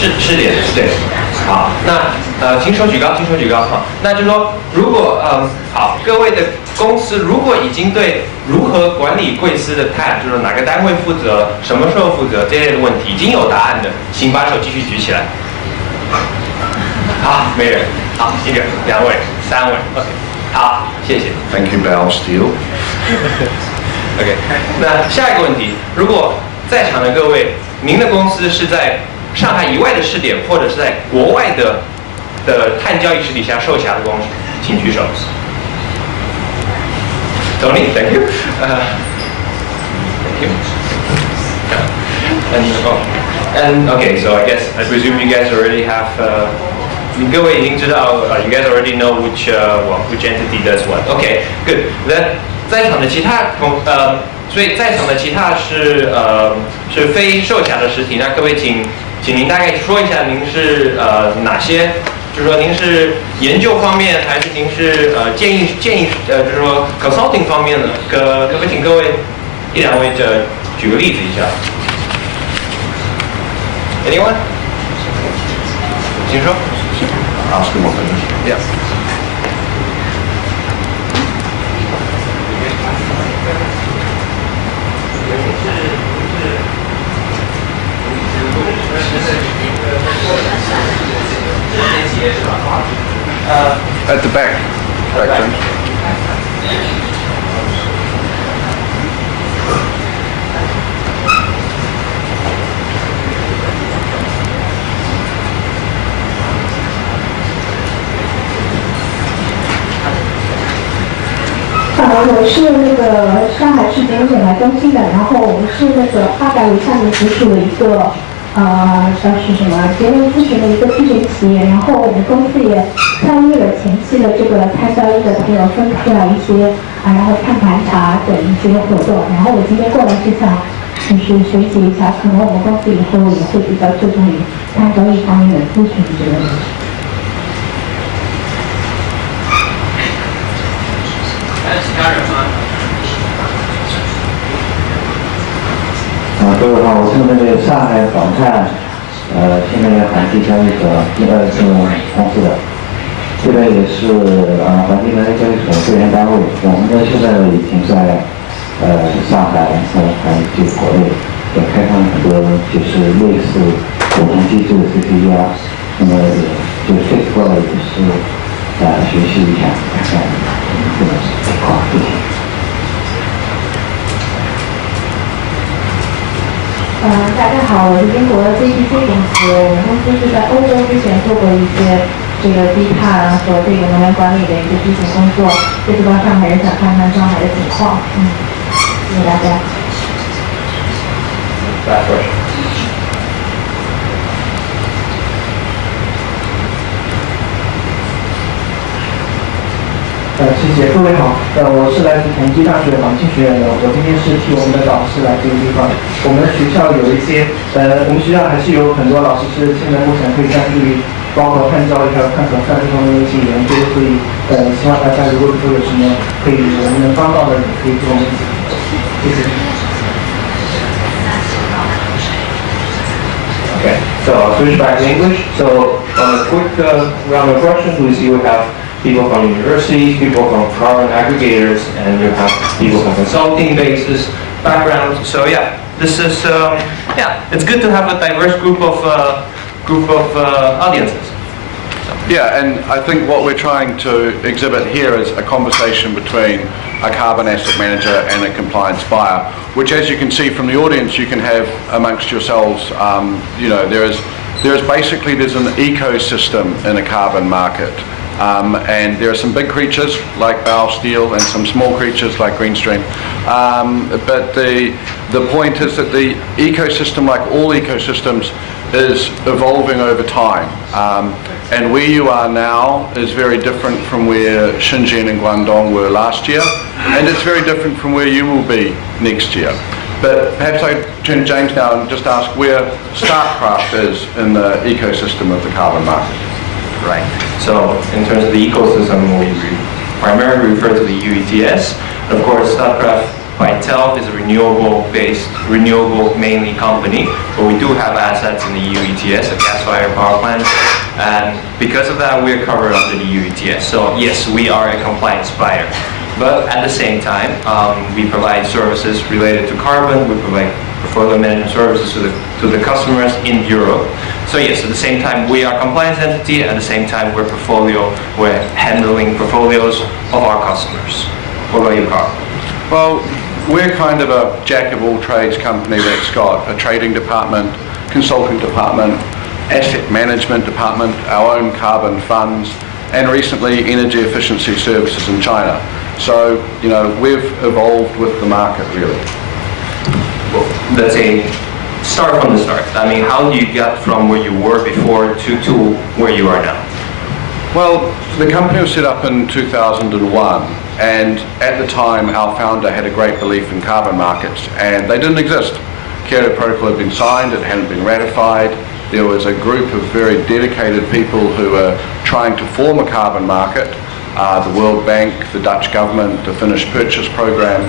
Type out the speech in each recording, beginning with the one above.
试点对。好，那请手举高，请手举高哈。那就是说，如果好，各位的公司如果已经对如何管理贵司的碳，就是哪个单位负责、什么时候负责这类的问题已经有答案的，请把手继续举起来。好，没人。好，一个、两位、三位 ，OK。好，谢谢。Thank you, Bell Steel. OK， 那下一个问题，如果在场的各位，您的公司是在上海以外的试点，或者是在国外的碳交易实体下受辖的公司，请举手。Tony, thank you. Thank you. And okay, so I presume you guys already have. 各位已经知道you guys already know which entity does what. Okay, good. Then 在场的其他所以在场的其他是非受辖的实体。那各位请您大概说一下您是哪些，就是说您是研究方面，还是您是建议就是说 consulting 方面的？可不可以请各位一两位举个例子一下 ？Anyone？ 请说。Ask him what it is. Yeah. At the back. Back. 我是那个上海市节能减排中心的，然后我们是那个800以下的直属的一个是什么节能咨询的一个咨询企业，然后我们公司也参与了前期的这个碳交易的朋友分出来一些然后碳盘查等一些活动，然后我今天过来是想就是学习一下，可能我们公司以后也会比较注重于碳交易方面的咨询之类的。还有其他人吗？各位好，我是那个上海广碳现在环境交易者这个公司的，这个也是环境能源交易所会员单位，我们呢现在已经在上海还有国内也开放很多就是类似我们机制的 CCER， 那么就这过来就是学习一下，看看这个情况，谢谢。大家好，我是英国的 B-PMR 公司，我们公司是在欧洲之前做过一些这个低碳和这个能源管理的一些咨询工作，这次到上海也想看看上海的情况，谢谢大家。谢谢各位好，我是来自同济大学环境学院的，我今天是替我们的导师来这个地方。我们学校有一些，我们学校还是有很多老师是现在目前可以参与包括碳交易还有碳可再生方面的一些研究，所以希望大家如果说有什么可以我们能帮到的，可以跟我们一起。谢谢。Okay, so I'll switch back to English. So on a quick round of questions, we see we have people from universities, people from carbon aggregators, and you have people from consulting basis backgrounds. So yeah, this is it's good to have a diverse group of audiences. Yeah, and I think what we're trying to exhibit here is a conversation between a carbon asset manager and a compliance buyer, which, as you can see from the audience, you can have amongst yourselves. There's an ecosystem in a carbon market. And there are some big creatures like Karl and some small creatures like GreenStream. But the point is that the ecosystem, like all ecosystems, is evolving over time. And where you are now is very different from where Shenzhen and Guangdong were last year. And it's very different from where you will be next year. But perhaps I turn to James now and just ask where Statkraft is in the ecosystem of the carbon market. Right. So in terms of the ecosystem, we primarily refer to the UETS. Of course, Statkraft by itself is a renewable mainly company, but we do have assets in the EU ETS, a gas-fired power plant, and because of that we are covered under the EU ETS. So yes, we are a compliance buyer. But at the same time, we provide services related to carbon, we provide portfolio management services to the customers in Europe. So yes, at the same time we are a compliance entity, at the same time we're handling portfolios of our customers. What about you, Karl? Well, we're kind of a jack of all trades company that's got a trading department, consulting department, asset management department, our own carbon funds, and recently energy efficiency services in China. So, you know, we've evolved with the market really. Well, let's say, start from the start. I mean, how do you get from where you were before to where you are now? Well, the company was set up in 2001, and at the time our founder had a great belief in carbon markets, and they didn't exist. Kyoto Protocol had been signed, it hadn't been ratified. There was a group of very dedicated people who were trying to form a carbon market, the World Bank, the Dutch government, the Finnish purchase program.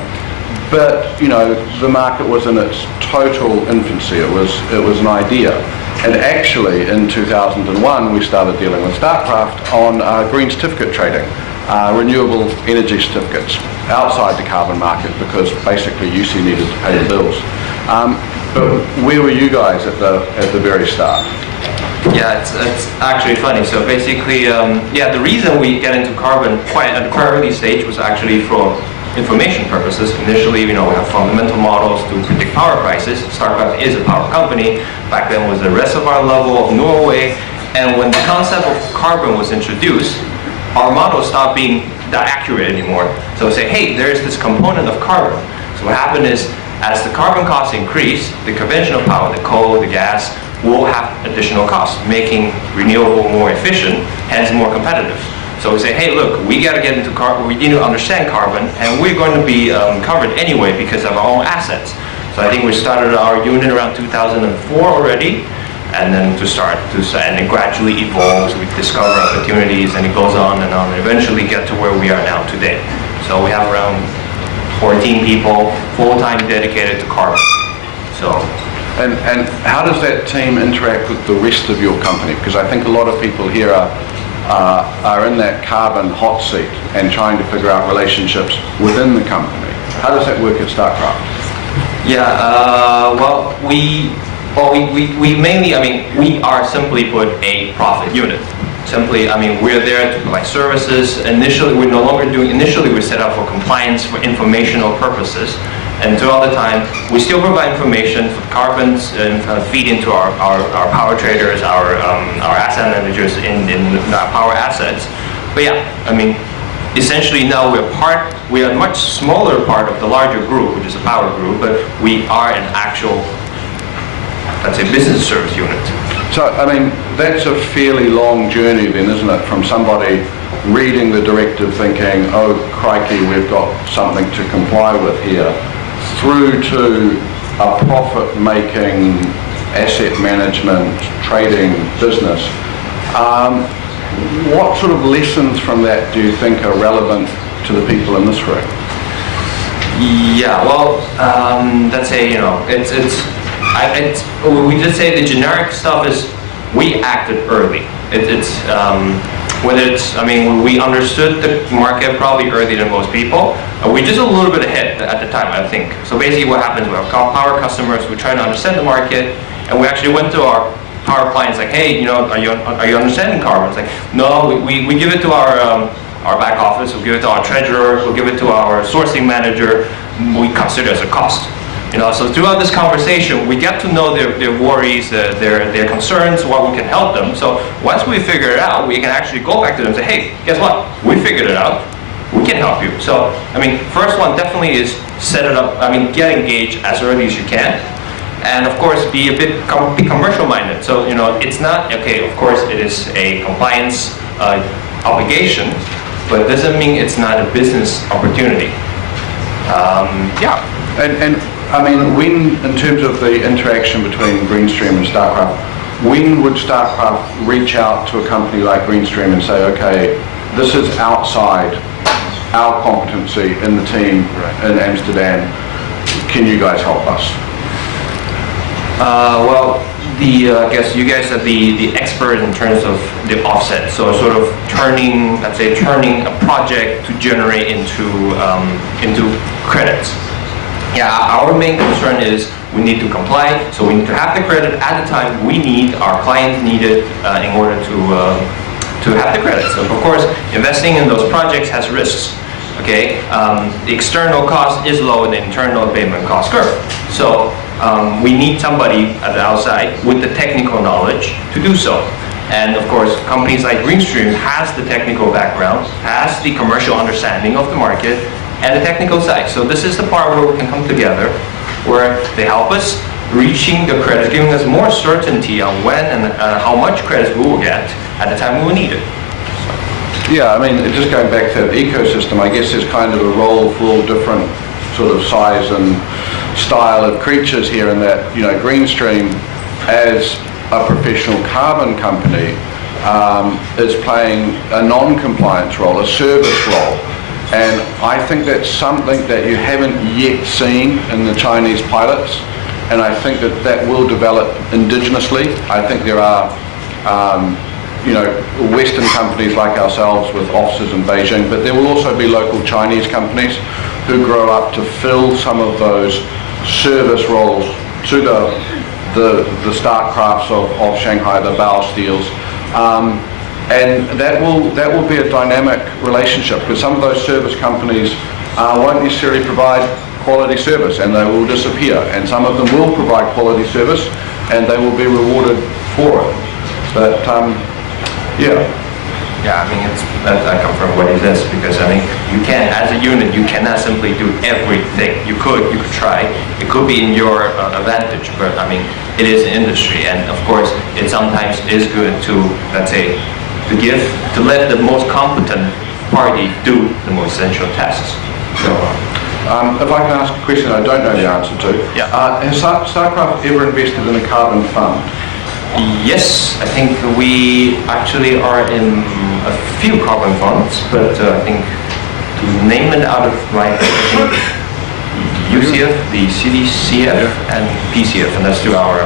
But, you know, the market was in its total infancy. It was an idea. And actually, in 2001, we started dealing with Statkraft on green certificate trading, renewable energy certificates outside the carbon market, because basically UC needed to pay the bills. But where were you guys at the very start? Yeah, it's actually funny. So basically, the reason we get into carbon quite at the quite early stage was actually for information purposes. Initially, you know, we have fundamental models to predict power prices. Statkraft is a power company. Back then was the reservoir level of Norway. And when the concept of carbon was introduced, our models stopped being that accurate anymore. So we say, hey, there's this component of carbon. So what happened is, as the carbon costs increase, the conventional power, the coal, the gas, will have additional costs, making renewable more efficient, hence more competitive. So we say, hey, look, we got to get into carbon, we need to understand carbon, and we're going to be covered anyway because of our own assets. So I think we started our unit around 2004 already, and then and it gradually evolves. We discover opportunities, and it goes on, and eventually get to where we are now today. So we have around 14 people full-time dedicated to carbon. So. And how does that team interact with the rest of your company? Because I think a lot of people here are in that carbon hot seat and trying to figure out relationships within the company. How does that work at Statkraft? Yeah, we mainly, I mean, we are simply put a profit unit. Simply, I mean, we're there to provide services. Initially, we set up for compliance, for informational purposes. And throughout the time, we still provide information for carbons and feed into our power traders, our asset managers in our power assets. But yeah, I mean, essentially now we are a much smaller part of the larger group, which is a power group, but we are an actual, let's say, business service unit. So, I mean, that's a fairly long journey then, isn't it? From somebody reading the directive thinking, oh crikey, we've got something to comply with here, through to a profit-making asset management trading business. What sort of lessons from that do you think are relevant to the people in this room? Yeah, well, let's say, you know, we just say the generic stuff is we acted early. I mean, we understood the market probably earlier than most people. We're just a little bit ahead at the time, I think. So basically what happens with our power customers, we're trying to understand the market, and we actually went to our power clients like, hey, you know, are you understanding carbon? It's like, no, we give it to our back office, we'll give it to our treasurer, we'll give it to our sourcing manager, we consider it as a cost. You know, so throughout this conversation, we get to know their worries, their concerns, what we can help them. So once we figure it out, we can actually go back to them and say, hey, guess what? We figured it out. We can help you. So, I mean, first one definitely is set it up. I mean, get engaged as early as you can. And of course, be a bit commercial minded. So, you know, it's not, okay, of course it is a compliance obligation, but it doesn't mean it's not a business opportunity. Yeah. And I mean, when, in terms of the interaction between GreenStream and Statkraft, when would Statkraft reach out to a company like GreenStream and say, okay, this is outside our competency in the team in Amsterdam. Can you guys help us? Well, I guess you guys are the expert in terms of the offset. So sort of turning a project to generate into credits. Yeah, our main concern is we need to comply, so we need to have the credit at the time we need, our clients need it in order to have the credit. So of course, investing in those projects has risks. Okay, the external cost is low and the internal payment cost curve. So we need somebody at the outside with the technical knowledge to do so. And of course, companies like GreenStream has the technical background, has the commercial understanding of the market, and the technical side. So this is the part where we can come together, where they help us reaching the credit, giving us more certainty on when and how much credit we will get at the time we will need it. Yeah, I mean, just going back to the ecosystem, I guess there's kind of a role for all different sort of size and style of creatures here, in that, you know, GreenStream as a professional carbon company is playing a non-compliance role, a service role. And I think that's something that you haven't yet seen in the Chinese pilots, and I think that will develop indigenously. I think there are you know, Western companies like ourselves with offices in Beijing, but there will also be local Chinese companies who grow up to fill some of those service roles to the Statkrafts of Shanghai, the Bao Steels. And that will be a dynamic relationship, because some of those service companies won't necessarily provide quality service, and they will disappear. And some of them will provide quality service, and they will be rewarded for it. But yeah, I mean, I confirm what he says, because I mean, you can, as a unit, you cannot simply do everything. You could try. It could be in your advantage, but I mean, it is an industry, and of course, it sometimes is good to, let's say, to let the most competent party do the most essential tasks. So, if I can ask a question I don't know the answer to. Yeah. Has Statkraft ever invested in a carbon fund? Yes, I think we actually are in a few carbon funds, but I think to name it out of my head, UCF, the CDCF, and PCF, and that's to our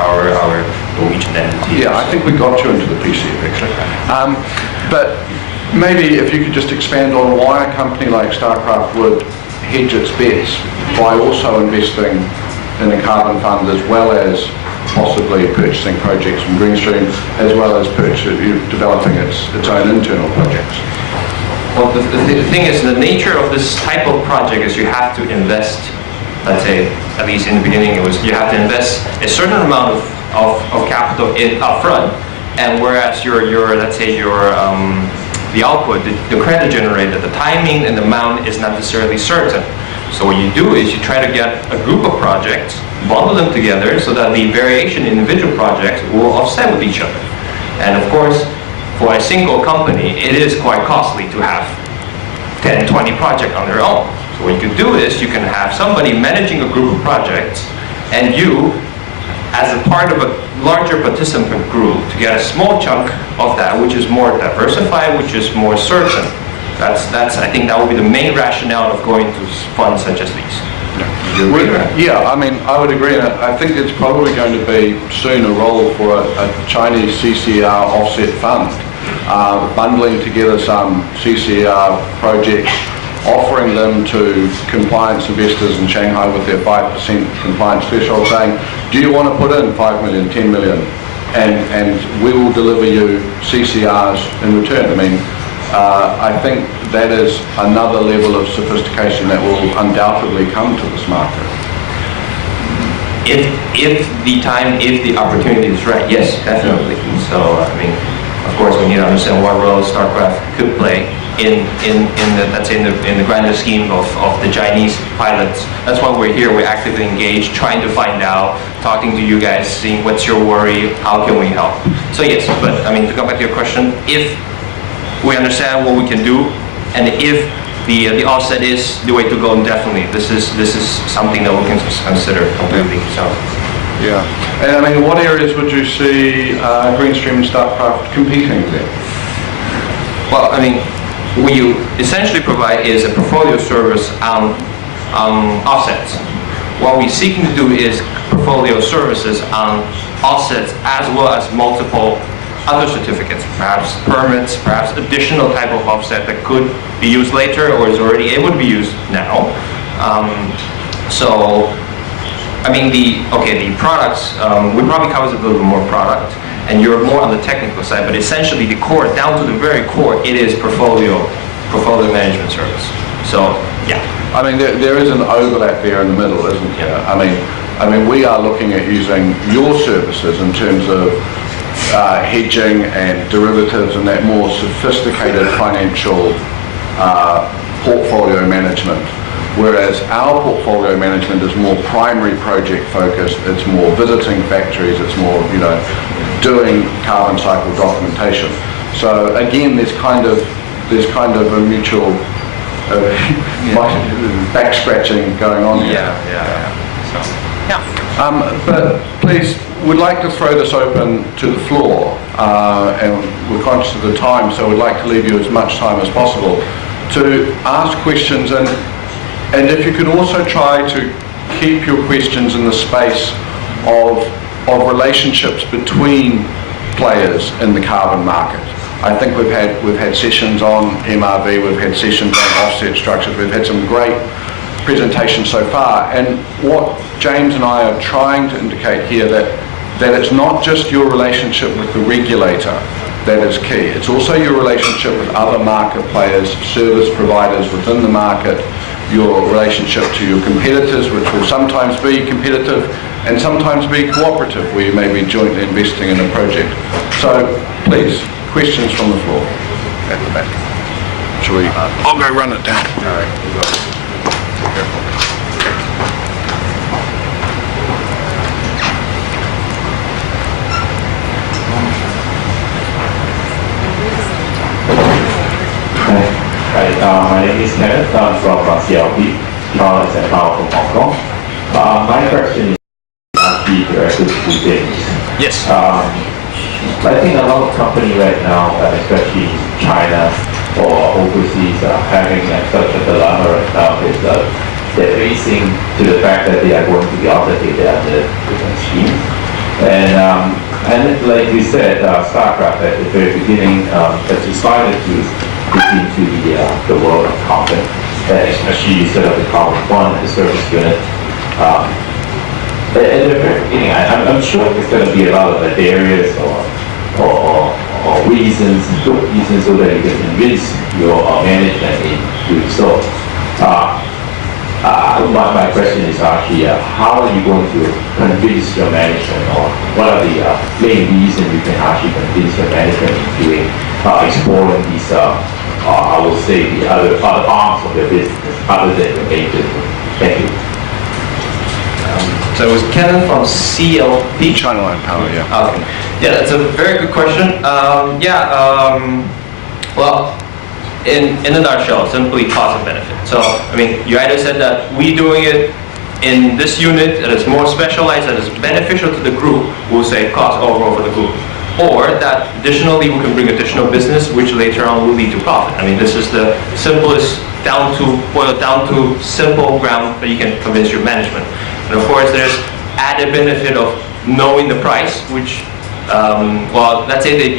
Norwegian entity. Yeah, I think we got you into the PCF actually. But maybe if you could just expand on why a company like Statkraft would hedge its bets by also investing in a carbon fund, as well as possibly purchasing projects from GreenStream, as well as developing its own internal projects. Well, the thing is, the nature of this type of project is you have to invest, let's say, at least in the beginning, you have to invest a certain amount of capital up front, and whereas the output, the credit generated, the timing and the amount is not necessarily certain. So what you do is you try to get a group of projects, bundle them together so that the variation in individual projects will offset with each other. And of course, for a single company, it is quite costly to have 10, 20 projects on their own. So what you can do is you can have somebody managing a group of projects, and you, as a part of a larger participant group, to get a small chunk of that, which is more diversified, which is more certain. I think that would be the main rationale of going to funds such as these. Yeah, I mean, I would agree. And I think it's probably going to be soon a role for a Chinese CCR offset fund, bundling together some CCR projects, offering them to compliance investors in Shanghai with their 5% compliance threshold, saying, do you want to put in 5 million, 10 million, and we will deliver you CCRs in return. I mean, I think that is another level of sophistication that will undoubtedly come to this market. If the opportunity is right, yes, definitely. So, I mean, of course, we need to understand what role Statkraft could play in the grander scheme of the Chinese pilots. That's why we're here. We're actively engaged, trying to find out, talking to you guys, seeing what's your worry, how can we help. So yes, but I mean, to come back to your question, if we understand what we can do, and if the offset is the way to go, definitely this is something that we can consider completely. So yeah, and I mean, what areas would you see GreenStream and Statkraft competing there? Well, I mean, what you essentially provide is a portfolio service on offsets. What we're seeking to do is portfolio services on offsets as well as multiple other certificates, perhaps permits, perhaps additional type of offset that could be used later or is already able to be used now. So, I mean, the products, we probably covers a little bit more product, and you're more on the technical side, but essentially the core, down to the very core, it is portfolio management service. So, yeah. I mean, there is an overlap there in the middle, isn't there? I mean, we are looking at using your services in terms of hedging and derivatives and that more sophisticated financial portfolio management. Whereas our portfolio management is more primary project focused, it's more visiting factories, it's more, doing carbon cycle documentation. So again, there's kind of a mutual back scratching going on here. But please, we'd like to throw this open to the floor, and we're conscious of the time, so we'd like to leave you as much time as possible to ask questions, and if you could also try to keep your questions in the space of relationships between players in the carbon market. I think we've had sessions on MRV, we've had sessions on offset structures, we've had some great presentations so far, and what James and I are trying to indicate here that it's not just your relationship with the regulator that is key, it's also your relationship with other market players, service providers within the market, your relationship to your competitors, which will sometimes be competitive and sometimes be cooperative, where you may be jointly investing in a project. So please, questions from the floor at the back. Shall we? I'll go run it down. All right. Careful. Hi, my name is Kenneth. I'm from CLP. Karl is from Hong Kong. My question is actually directed to James. Yes. I think a lot of companies right now, especially China or overseas, are having such a dilemma right now is they're facing to the fact that they are going to be obligated under different schemes. And like you said, Statkraft at the very beginning has decided to get into the world of carbon, especially sort of the carbon fund and the service unit. At the very beginning, I'm sure there's going to be a lot of barriers or reasons, good reasons, so that you can convince your management in doing so. My question is actually, how are you going to convince your management, or what are the main reasons you can actually convince your management in doing, exploring these, I will say, the other arms of their business, other than the main business? Thank you. So it was Kenneth from CLP. China Line Power, yeah. Okay. Yeah, that's a very good question. Well, in a nutshell, simply cost and benefit. So, I mean, you either said that we doing it in this unit that is more specialized, that is beneficial to the group, will save cost overall for the group. Or that additionally we can bring additional business, which later on will lead to profit. I mean, this is the simplest, boiled down to simple ground that you can convince your management. And of course, there's added benefit of knowing the price, which, well, let's say that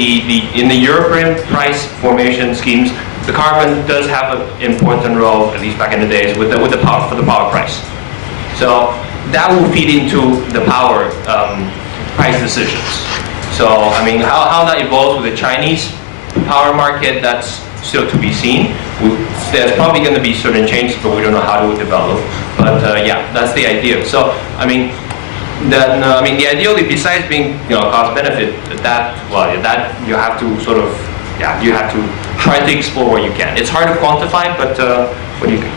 in the European price formation schemes, the carbon does have an important role, at least back in the days, with the power, for the power price. So that will feed into the power price decisions. So, I mean, how that evolves with the Chinese power market, that's still to be seen. There's probably going to be certain changes, but we don't know how to develop. But yeah, that's the idea. So, I mean, the ideally, besides being, cost benefit, that you have to sort of, you have to try to explore what you can. It's hard to quantify, but what do you think?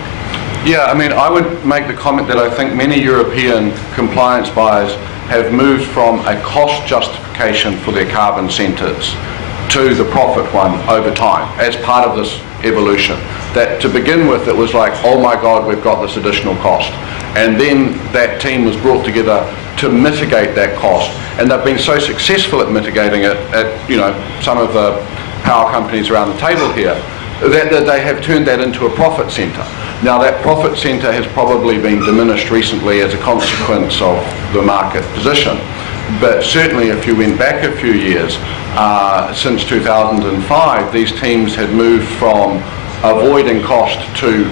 Yeah, I mean, I would make the comment that I think many European compliance buyers have moved from a cost justification for their carbon centres to the profit one over time as part of this evolution. That to begin with, it was like, oh my God, we've got this additional cost. And then that team was brought together to mitigate that cost. And they've been so successful at mitigating it at, some of the power companies around the table here, that they have turned that into a profit centre. Now that profit centre has probably been diminished recently as a consequence of the market position, but certainly if you went back a few years, since 2005, these teams had moved from avoiding cost to,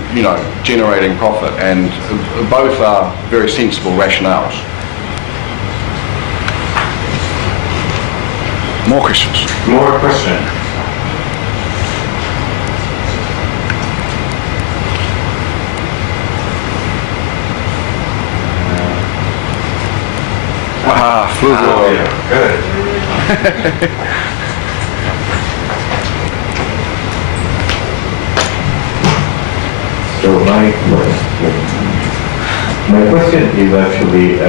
generating profit, and both are very sensible rationales. More questions? More questions? Flew Good. So my question is actually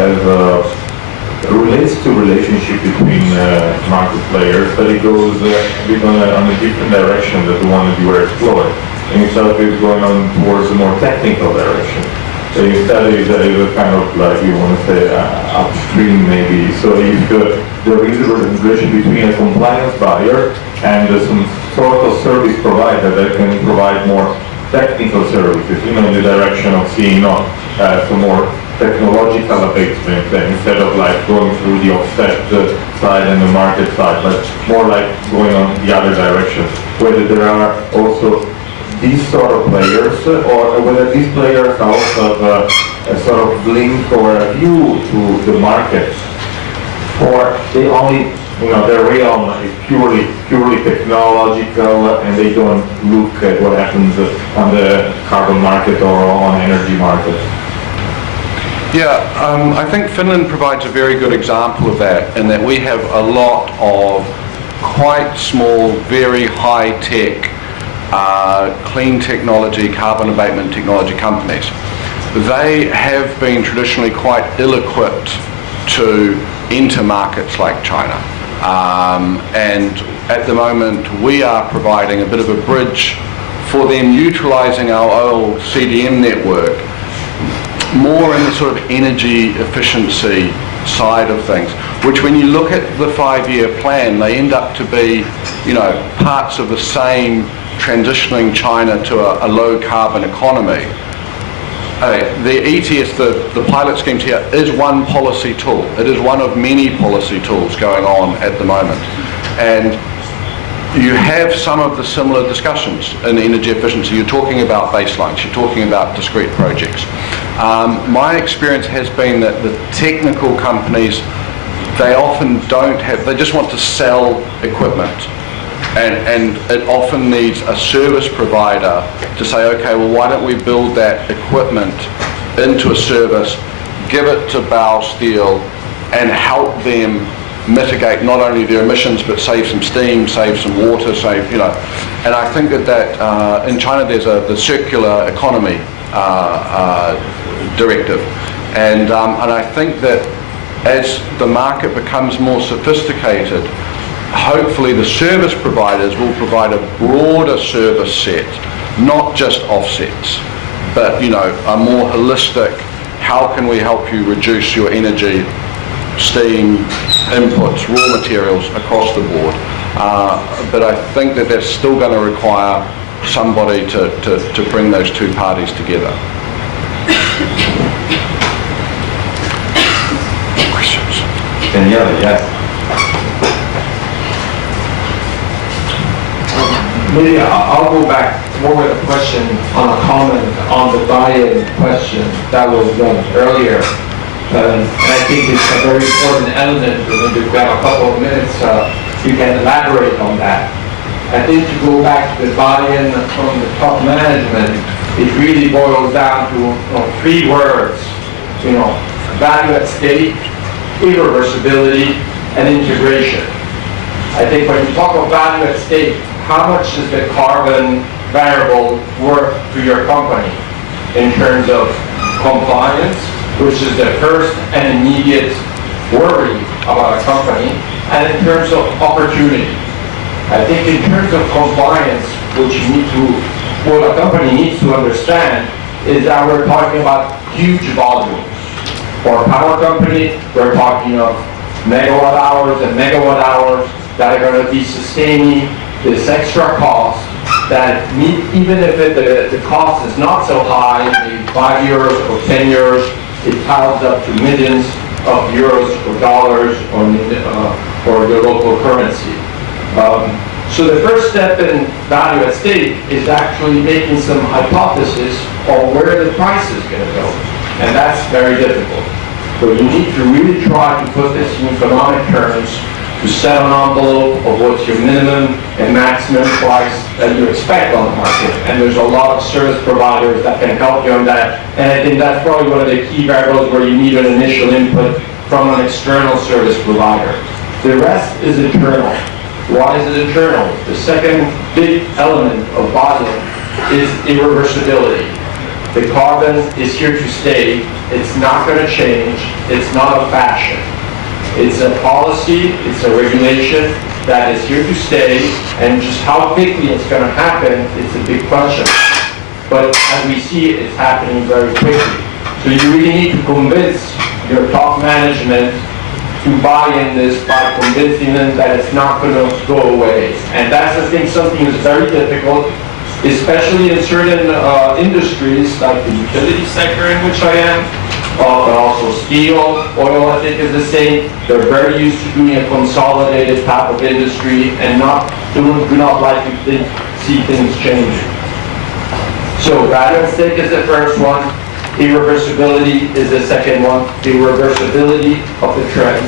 relates to relationship between market players, but it goes a bit on a different direction than the one that you were exploring. And you started going on towards a more technical direction. So you study that is a kind of like, you want to say, upstream maybe. So if there is a relation between a compliance buyer and some sort of service provider that can provide more technical services, in the direction of seeing not some more technological abatement instead of like going through the offset side and the market side, but more like going on the other direction. Whether there are also these sort of players, or whether these players also have a sort of link or a view to the market, or they only, their realm is purely technological, and they don't look at what happens on the carbon market or on energy market. Yeah, I think Finland provides a very good example of that, in that we have a lot of quite small, very high-tech, clean technology, carbon abatement technology companies. They have been traditionally quite ill-equipped to enter markets like China. And at the moment we are providing a bit of a bridge for them, utilising our old CDM network more in the sort of energy efficiency side of things, which when you look at the 5-year plan, they end up to be, parts of the same transitioning China to a low carbon economy. The ETS, the pilot schemes here, is one policy tool. It is one of many policy tools going on at the moment. And you have some of the similar discussions in energy efficiency. You're talking about baselines, you're talking about discrete projects. My experience has been that the technical companies, they often don't have, they just want to sell equipment. And it often needs a service provider to say, okay, well, why don't we build that equipment into a service, give it to Bow Steel, and help them mitigate not only their emissions, but save some steam, save some water, save, And I think that in China there's the circular economy directive. And I think that as the market becomes more sophisticated, hopefully the service providers will provide a broader service set, not just offsets, but a more holistic, how can we help you reduce your energy, steam, inputs, raw materials across the board. But I think that that's still going to require somebody to bring those two parties together. Questions? Yes. Maybe I'll go back more with a question on a comment on the buy-in question that was done earlier. And I think it's a very important element. When we've got a couple of minutes, you can elaborate on that. I think to go back to the buy-in from the top management, it really boils down to 3 words, value at stake, irreversibility, and integration. I think when you talk of value at stake, how much is the carbon variable worth to your company in terms of compliance, which is the first and immediate worry about a company, and in terms of opportunity. I think in terms of compliance, what a company needs to understand is that we're talking about huge volumes. For a power company, we're talking of megawatt hours and megawatt hours that are going to be sustaining this extra cost that even if the cost is not so high, maybe 5 euros or 10 euros, it piles up to millions of euros or dollars or the local currency. So the first step in value at stake is actually making some hypothesis on where the price is going to go. And that's very difficult. So you need to really try to put this in economic terms, to set an envelope of what's your minimum and maximum price that you expect on the market. And there's a lot of service providers that can help you on that. And I think that's probably one of the key variables where you need an initial input from an external service provider. The rest is internal. Why is it internal? The second big element of volume is irreversibility. The carbon is here to stay. It's not going to change. It's not a fashion. It's a policy, it's a regulation that is here to stay, and just how quickly it's going to happen, it's a big question. But as we see, it's happening very quickly. So you really need to convince your top management to buy in this by convincing them that it's not going to go away. And that's, I think, something that's very difficult, especially in certain industries like the utility sector in which I am, but also steel, oil I think is the same. They're very used to doing a consolidated type of industry and do not like to see things changing. So value at stake is the first one. Irreversibility is the second one. The reversibility of the trend.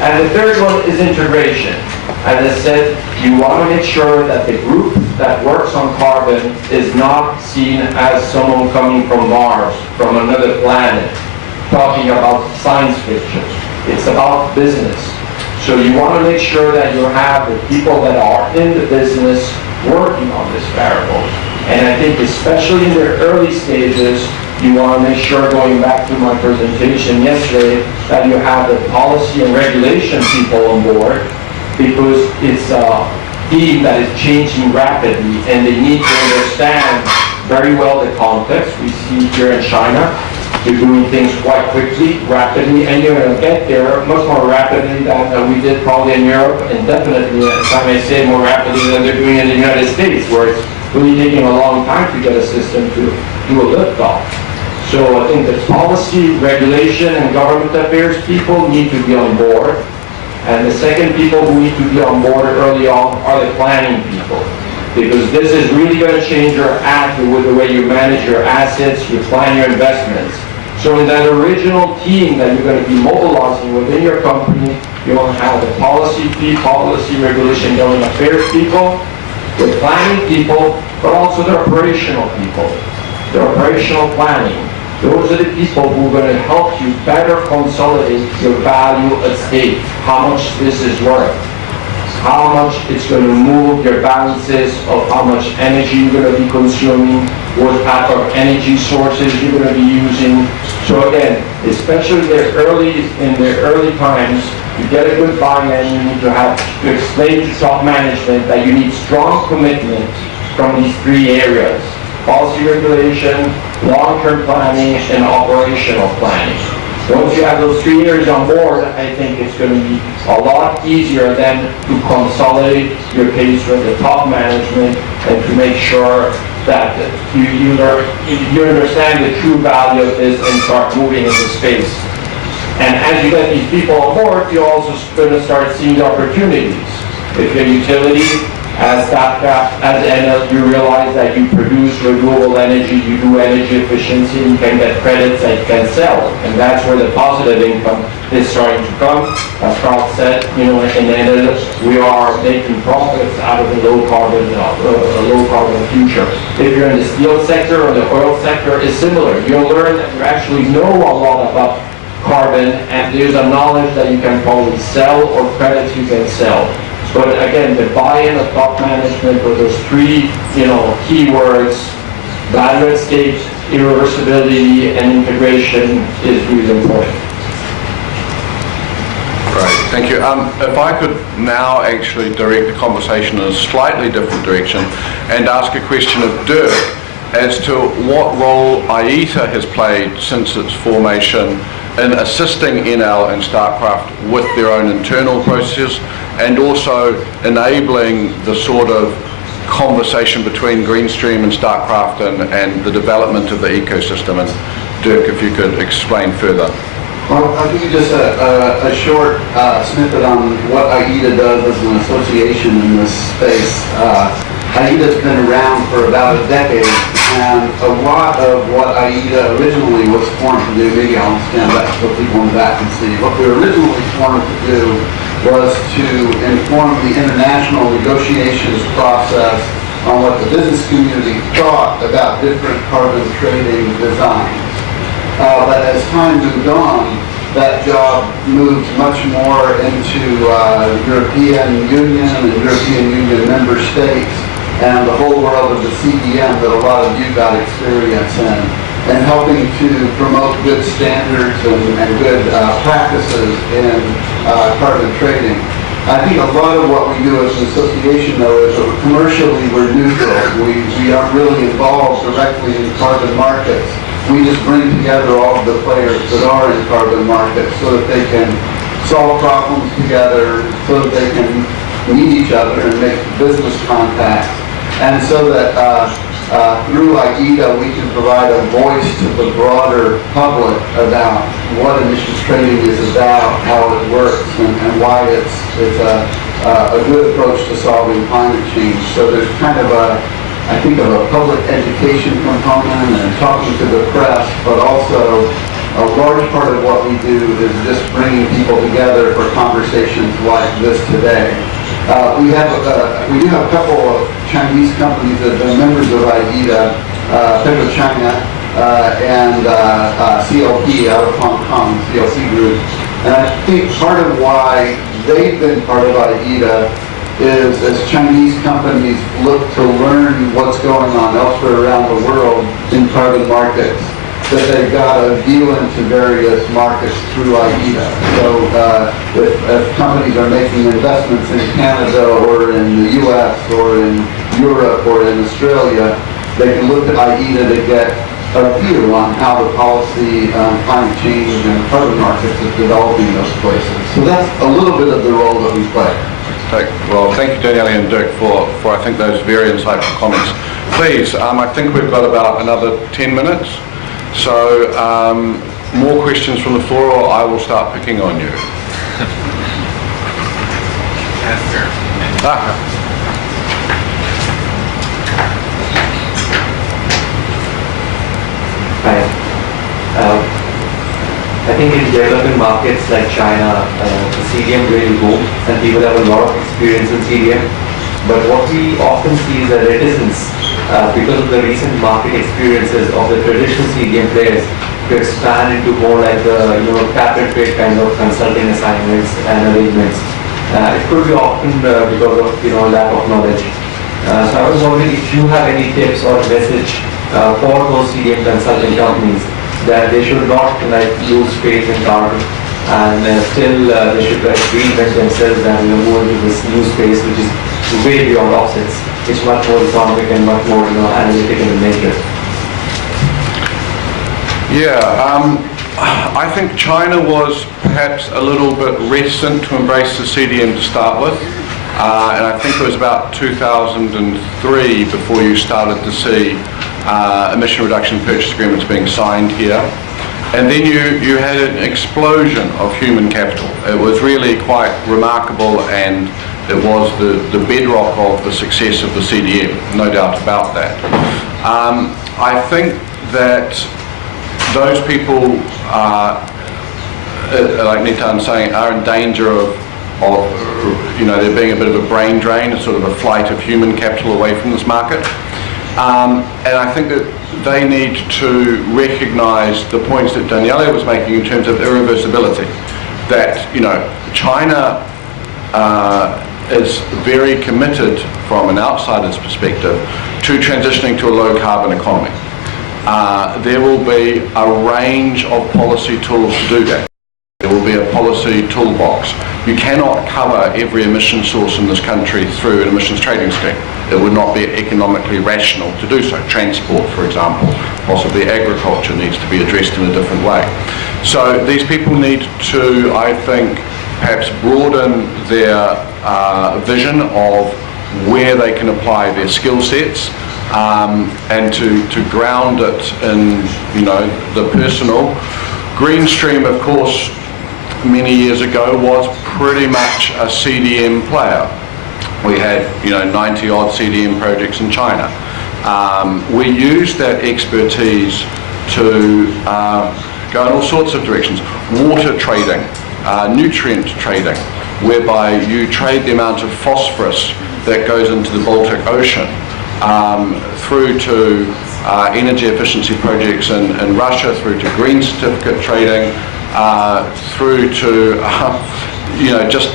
And the third one is integration. As I said, you want to make sure that the group that works on carbon is not seen as someone coming from Mars, from another planet, talking about science fiction. It's about business. So you want to make sure that you have the people that are in the business working on this variable. And I think especially in the early stages, you want to make sure, going back to my presentation yesterday, that you have the policy and regulation people on board, because it's a team that is changing rapidly and they need to understand very well the context. We see here in China, they're doing things quite quickly, rapidly, and you're going to get there much more rapidly than we did probably in Europe, and definitely, if I may say, more rapidly than they're doing in the United States, where it's really taking a long time to get a system to do a lift-off. So I think the policy, regulation, and government affairs people need to be on board. And the second people who need to be on board early on are the planning people. Because this is really going to change your attitude with the way you manage your assets, you plan your investments. So in that original team that you're going to be mobilizing within your company, you want to have the policy regulation, government affairs people, the planning people, but also the operational people, the operational planning. Those are the people who are going to help you better consolidate your value at stake, how much this is worth, how much it's going to move your balances of how much energy you're going to be consuming, what type of energy sources you're going to be using. So again, especially in the early times, you get a good buy-in, you need to explain to top management that you need strong commitment from these three areas: policy regulation, long-term planning, and operational planning. Once you have those 3 areas on board, I think it's going to be a lot easier then to consolidate your case with the top management and to make sure that you understand the true value of this and start moving into space. And as you get these people on board, you're also going to start seeing the opportunities. If your utility, as Statkraft, as Enel, you realize that you produce renewable energy, you do energy efficiency, you can get credits that you can sell. And that's where the positive income is starting to come. As Karl said, in Enel, we are making profits out of the low carbon future. If you're in the steel sector or the oil sector, it's similar. You'll learn that you actually know a lot about carbon, and there's a knowledge that you can probably sell or credits you can sell. But again, the buy-in of top management with those three, keywords, value at stake, irreversibility, and integration is really important. Great, thank you. If I could now actually direct the conversation in a slightly different direction and ask a question of Dirk as to what role IETA has played since its formation in assisting Enel and Statkraft with their own internal processes, and also enabling the sort of conversation between GreenStream and Statkraft and the development of the ecosystem. And Dirk, if you could explain further. Well, I'll give you just a short snippet on what AIDA does as an association in this space. AIDA's been around for about a decade, and a lot of what AIDA originally was formed to do, maybe I'll stand back so people in the back can see, what we were originally formed to do was to inform the international negotiations process on what the business community thought about different carbon trading designs. But as time moved on, that job moved much more into European Union and European Union member states and the whole world of the CDM that a lot of you got experience in, and helping to promote good standards and good practices in carbon trading. I think a lot of what we do as an association, though, is commercially we're neutral. We aren't really involved directly in carbon markets. We just bring together all of the players that are in carbon markets so that they can solve problems together, so that they can meet each other and make business contacts. And so that through AIDA we can provide a voice to the broader public about what emissions trading is about, how it works, and why it's a good approach to solving climate change. So there's kind of I think of a public education component and talking to the press, but also a large part of what we do is just bringing people together for conversations like this today. We do have a couple of Chinese companies that have been members of AIDA, PetroChina and CLP out of Hong Kong, CLC Group. And I think part of why they've been part of AIDA is as Chinese companies look to learn what's going on elsewhere around the world in carbon markets, that they've got a view into various markets through AIDA. So if companies are making investments in Canada or in the US or in Europe or in Australia, they can look at AIDA to get a view on how the policy on climate change and carbon markets is developing in those places. So that's a little bit of the role that we play. Well, thank you, Daniele and Dirk, for I think those very insightful comments. Please, I think we've got about another 10 minutes. So, more questions from the floor, or I will start picking on you. Hi. I think in developing markets like China, the CDM really boomed and people have a lot of experience in CDM. But what we often see is a reticence because of the recent market experiences of the traditional CDM players to expand into more like the cap and trade kind of consulting assignments and arrangements. It could be often because of lack of knowledge. So I was wondering if you have any tips or message for those CDM consulting companies that they should not lose faith in carbon and still they should reinvent themselves and move into this new space which is way beyond offsets. It's much more economic and much more analytical in nature. I think China was perhaps a little bit reticent to embrace the CDM to start with. And I think it was about 2003 before you started to see emission reduction purchase agreements being signed here. And then you had an explosion of human capital. It was really quite remarkable, and it was the bedrock of the success of the CDM, no doubt about that. I think that those people, like Nitan's saying, are in danger of there being a bit of a brain drain, a sort of a flight of human capital away from this market. And I think that they need to recognise the points that Daniele was making in terms of irreversibility. That China is very committed, from an outsider's perspective, to transitioning to a low carbon economy. There will be a range of policy tools to do that. There will be a policy toolbox. You cannot cover every emission source in this country through an emissions trading scheme. It would not be economically rational to do so. Transport, for example, possibly agriculture needs to be addressed in a different way. So these people need to, I think, perhaps broaden their vision of where they can apply their skill sets, and to ground it in, the personal. GreenStream, of course, many years ago was pretty much a CDM player. We had, 90 odd CDM projects in China. We used that expertise to go in all sorts of directions. Water trading, nutrient trading, whereby you trade the amount of phosphorus that goes into the Baltic Ocean, through to energy efficiency projects in Russia, through to green certificate trading, through to just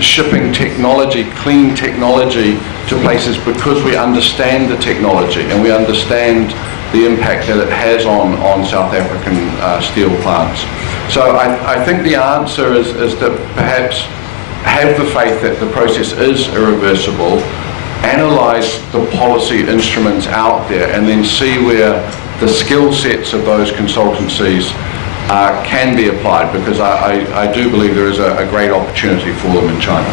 shipping technology, clean technology to places, because we understand the technology and we understand the impact that it has on South African steel plants. So I think the answer is that perhaps have the faith that the process is irreversible, analyse the policy instruments out there, and then see where the skill sets of those consultancies can be applied, because I do believe there is a great opportunity for them in China.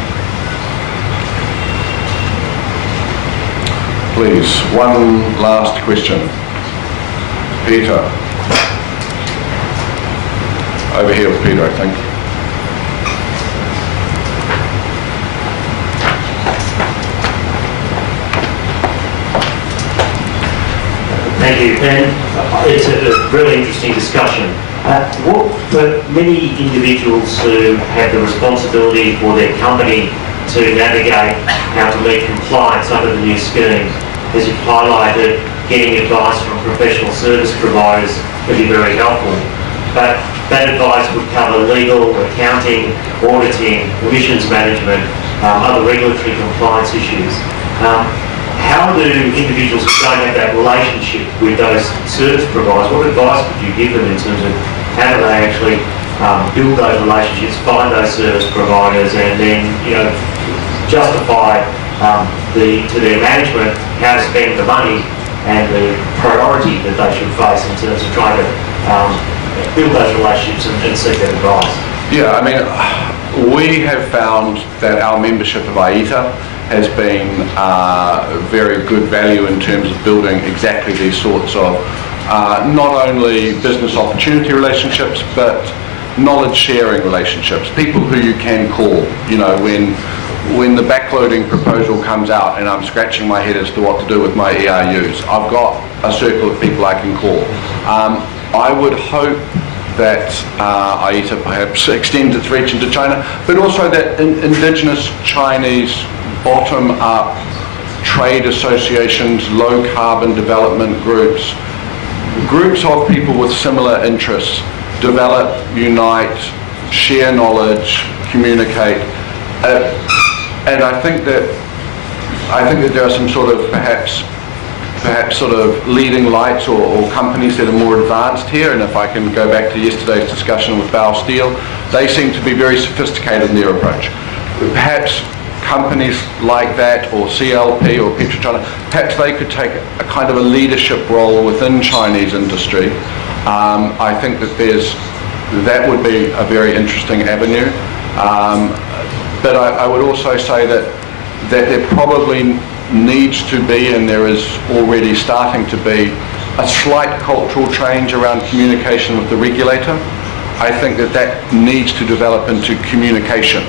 Please, one last question. Peter. Over here with Peter, I think. Thank you, and it's a really interesting discussion. For many individuals who have the responsibility for their company to navigate how to meet compliance under the new scheme, as you've highlighted, getting advice from professional service providers would be very helpful. But that advice would cover legal, accounting, auditing, emissions management, other regulatory compliance issues. How do individuals who don't have that relationship with those service providers, what advice would you give them in terms of how do they actually build those relationships, find those service providers, and then justify to their management how to spend the money and the priority that they should face in terms of trying to build those relationships and seek that advice? Yeah, I mean, we have found that our membership of IETA has been very good value in terms of building exactly these sorts of not only business opportunity relationships, but knowledge sharing relationships. People who you can call, when the backloading proposal comes out and I'm scratching my head as to what to do with my ERUs, I've got a circle of people I can call. I would hope that IETA perhaps extends its reach into China, but also that indigenous Chinese bottom-up trade associations, low-carbon development groups of people with similar interests develop, unite, share knowledge, communicate, and I think that there are some sort of perhaps sort of leading lights or companies that are more advanced here. And if I can go back to yesterday's discussion with Bow Steel, they seem to be very sophisticated in their approach. Perhaps companies like that, or CLP or PetroChina, perhaps they could take a kind of a leadership role within Chinese industry. I think that would be a very interesting avenue. But I would also say that there probably needs to be, and there is already starting to be, a slight cultural change around communication with the regulator. I think that needs to develop into communication,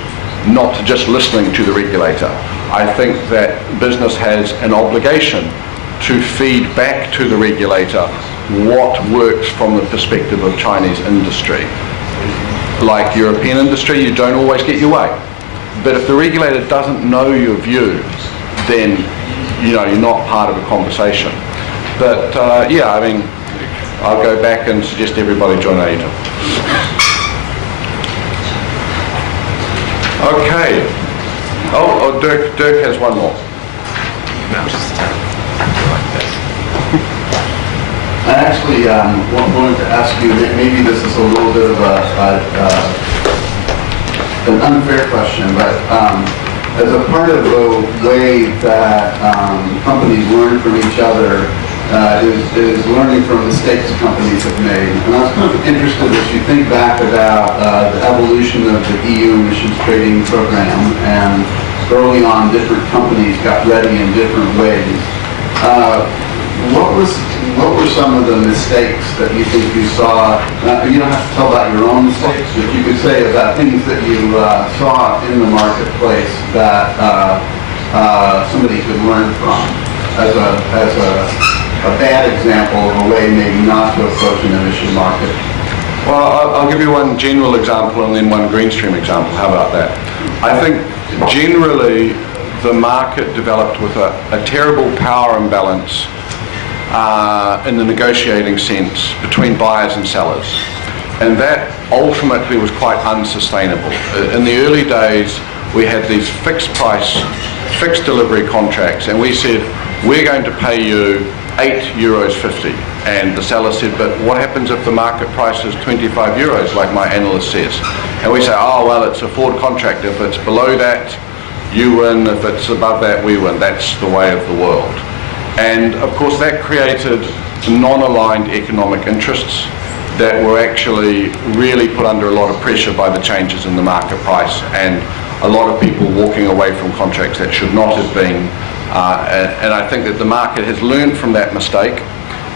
not to just listening to the regulator. I think that business has an obligation to feed back to the regulator what works from the perspective of Chinese industry. Like European industry, you don't always get your way. But if the regulator doesn't know your views, then you're not part of a conversation. But yeah, I mean, I'll go back and suggest everybody join AITA. Okay. Oh, Dirk has one more. I actually wanted to ask you, maybe this is a little bit of an unfair question, but as a part of the way that companies learn from each other is learning from mistakes companies have made. And I was kind of interested as you think back about the evolution of the EU emissions trading program and early on different companies got ready in different ways. What were some of the mistakes that you think you saw? You don't have to tell about your own mistakes, but you could say about things that you saw in the marketplace that somebody could learn from as a bad example of a way maybe not to approach an emission market. Well, I'll give you one general example and then one GreenStream example. How about that? I think generally the market developed with a terrible power imbalance in the negotiating sense between buyers and sellers. And that ultimately was quite unsustainable. In the early days, we had these fixed price, fixed delivery contracts, and we said, we're going to pay you €8.50. And the seller said, but what happens if the market price is 25 euros, like my analyst says? And we say, oh, well, it's a forward contract. If it's below that, you win. If it's above that, we win. That's the way of the world. And of course, that created non-aligned economic interests that were actually really put under a lot of pressure by the changes in the market price, and a lot of people walking away from contracts that should not have been. And I think that the market has learned from that mistake,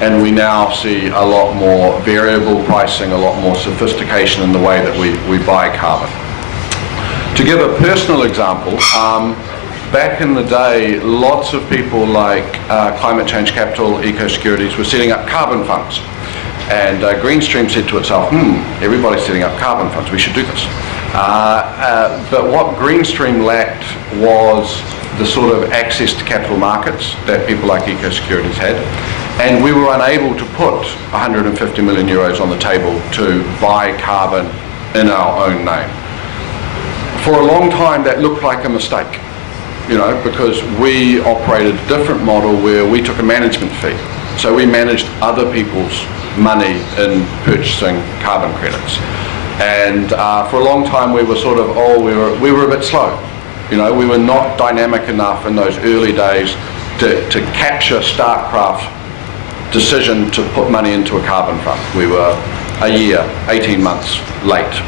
and we now see a lot more variable pricing, a lot more sophistication in the way that we buy carbon. To give a personal example, back in the day, lots of people like Climate Change Capital, Eco-Securities were setting up carbon funds. And GreenStream said to itself, everybody's setting up carbon funds, we should do this. But what GreenStream lacked was the sort of access to capital markets that people like Eco-Securities had. And we were unable to put 150 million euros on the table to buy carbon in our own name. For a long time, that looked like a mistake, because we operated a different model where we took a management fee. So we managed other people's money in purchasing carbon credits. And for a long time, we were sort of, we were a bit slow. We were not dynamic enough in those early days to capture Statkraft's decision to put money into a carbon fund. We were a year, 18 months late.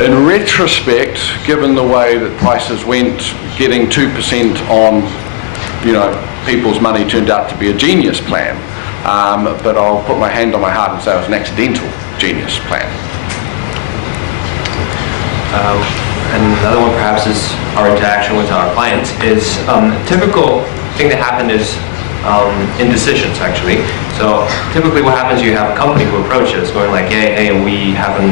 In retrospect, given the way that prices went, getting 2% on, people's money turned out to be a genius plan. But I'll put my hand on my heart and say it was an accidental genius plan. And another one perhaps is our interaction with our clients is typical thing that happened is indecisions actually. So typically what happens, you have a company who approaches going like, hey, we have a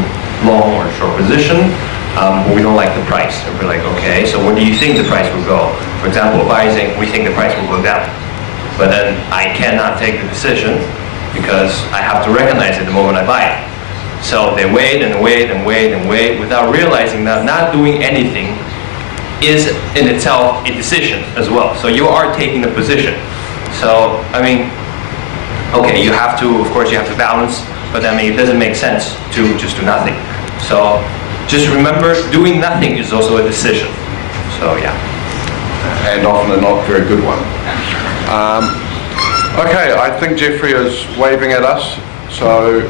long or short position, but we don't like the price. And we're like, okay, so what do you think the price will go? For example, buyers saying, we think the price will go down. But then I cannot take the decision because I have to recognize it the moment I buy it. So they wait and wait and wait and wait without realizing that not doing anything is in itself a decision as well. So you are taking a position. So, okay, you have to balance, but it doesn't make sense to just do nothing. So just remember, doing nothing is also a decision. So yeah. And often a not very good one. Okay, I think Jeffrey is waving at us. So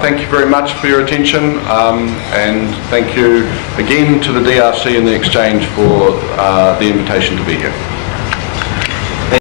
thank you very much for your attention, and thank you again to the DRC and the Exchange for the invitation to be here.